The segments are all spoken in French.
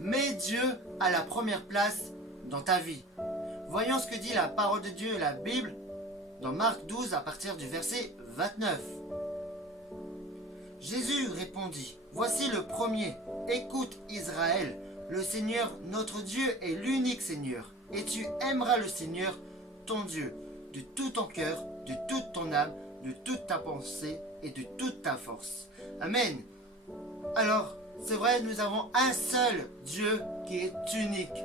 Mets Dieu à la première place dans ta vie. Voyons ce que dit la parole de Dieu et la Bible dans Marc 12 à partir du verset 29. Jésus répondit, « Voici le premier. Écoute Israël, le Seigneur notre Dieu est l'unique Seigneur. Et tu aimeras le Seigneur ton Dieu de tout ton cœur, de toute ton âme, de toute ta pensée et de toute ta force. » Amen. Alors, c'est vrai, nous avons un seul Dieu qui est unique.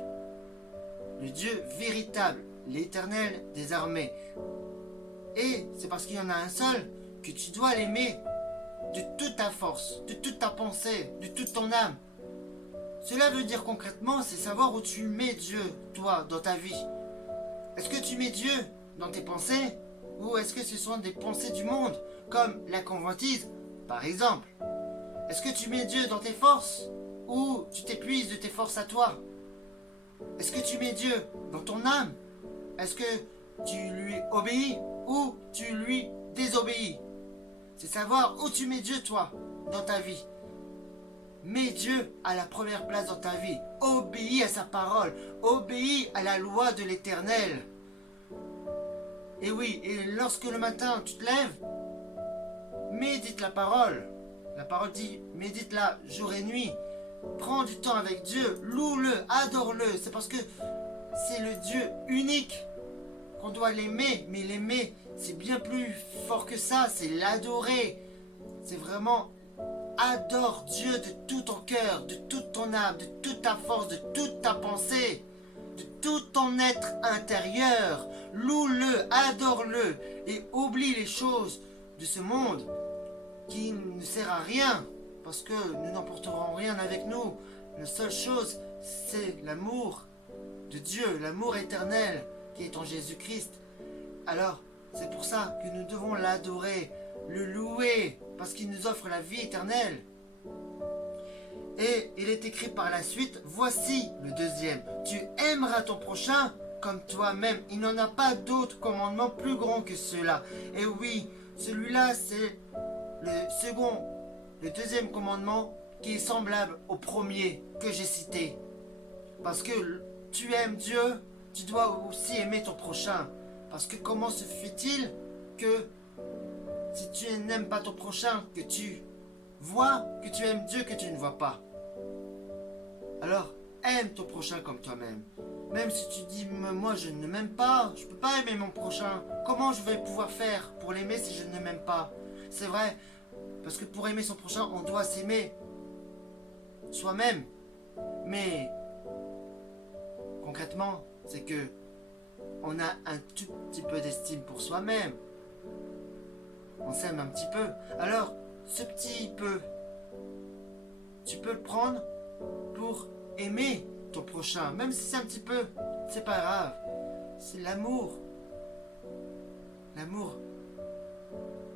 Le Dieu véritable, l'Éternel des armées. Et c'est parce qu'il y en a un seul que tu dois l'aimer de toute ta force, de toute ta pensée, de toute ton âme. Cela veut dire concrètement, c'est savoir où tu mets Dieu, toi, dans ta vie. Est-ce que tu mets Dieu dans tes pensées ou est-ce que ce sont des pensées du monde, comme la convoitise, par exemple? Est-ce que tu mets Dieu dans tes forces ou tu t'épuises de tes forces à toi? Est-ce que tu mets Dieu dans ton âme? Est-ce que tu lui obéis ou tu lui désobéis? C'est savoir où tu mets Dieu, toi, dans ta vie. Mets Dieu à la première place dans ta vie. Obéis à sa parole. Obéis à la loi de l'Éternel. Et oui, et lorsque le matin tu te lèves, médite la parole. La parole dit, médite-la jour et nuit. Prends du temps avec Dieu, loue-le, adore-le. C'est parce que c'est le Dieu unique qu'on doit l'aimer. Mais l'aimer, c'est bien plus fort que ça, c'est l'adorer. C'est vraiment, adore Dieu de tout ton cœur, de toute ton âme, de toute ta force, de toute ta pensée, de tout ton être intérieur. Loue-le, adore-le et oublie les choses de ce monde qui ne sert à rien, parce que nous n'emporterons rien avec nous. La seule chose, c'est l'amour de Dieu, l'amour éternel qui est en Jésus-Christ. Alors, c'est pour ça que nous devons l'adorer, le louer, parce qu'il nous offre la vie éternelle. Et il est écrit par la suite, voici le deuxième, tu aimeras ton prochain comme toi-même. Il n'en a pas d'autre commandement plus grand que cela. Et oui, celui-là, c'est le deuxième commandement qui est semblable au premier que j'ai cité. Parce que tu aimes Dieu, tu dois aussi aimer ton prochain. Parce que comment se fait-il que si tu n'aimes pas ton prochain, que tu vois que tu aimes Dieu que tu ne vois pas? Alors, aime ton prochain comme toi-même. Même si tu dis, moi je ne m'aime pas, je ne peux pas aimer mon prochain. Comment je vais pouvoir faire pour l'aimer si je ne m'aime pas? C'est vrai, parce que pour aimer son prochain, on doit s'aimer soi-même. Mais, concrètement, c'est que on a un tout petit peu d'estime pour soi-même. On s'aime un petit peu. Alors, ce petit peu, tu peux le prendre pour aimer ton prochain. Même si c'est un petit peu, c'est pas grave. C'est l'amour. L'amour,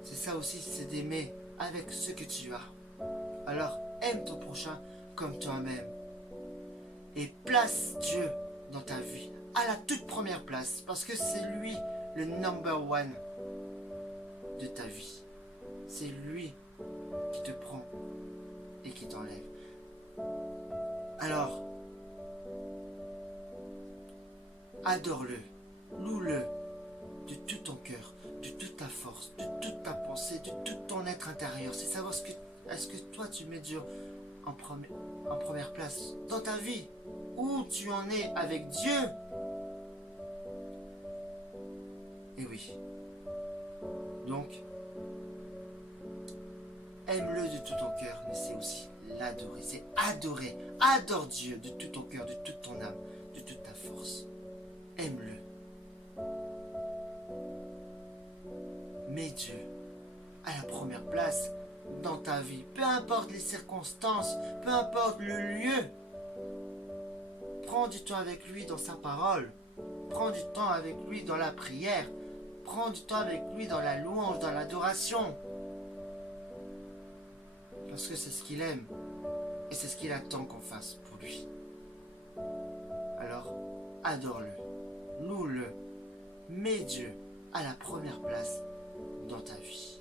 c'est ça aussi, c'est d'aimer avec ce que tu as. Alors, aime ton prochain comme toi-même. Et place Dieu dans ta vie à la toute première place. Parce que c'est lui le number one de ta vie. C'est lui qui te prend et qui t'enlève. Alors, adore-le, loue-le de tout ton cœur, de toute ta force, de toute ta pensée, de tout ton être intérieur. C'est savoir est-ce que toi tu mets Dieu en première place dans ta vie, où tu en es avec Dieu. Et oui. Donc, aime-le de tout ton cœur, mais c'est aussi l'adorer. C'est adorer. Adore Dieu de tout ton cœur, de toute ton âme, de toute ta force. Aime-le. Mets Dieu à la première place dans ta vie. Peu importe les circonstances, peu importe le lieu. Prends du temps avec lui dans sa parole. Prends du temps avec lui dans la prière. Prends du temps avec lui dans la louange, dans l'adoration. Parce que c'est ce qu'il aime. Et c'est ce qu'il attend qu'on fasse pour lui. Alors, adore-le. Loue-le. Mets Dieu à la première place dans ta vie.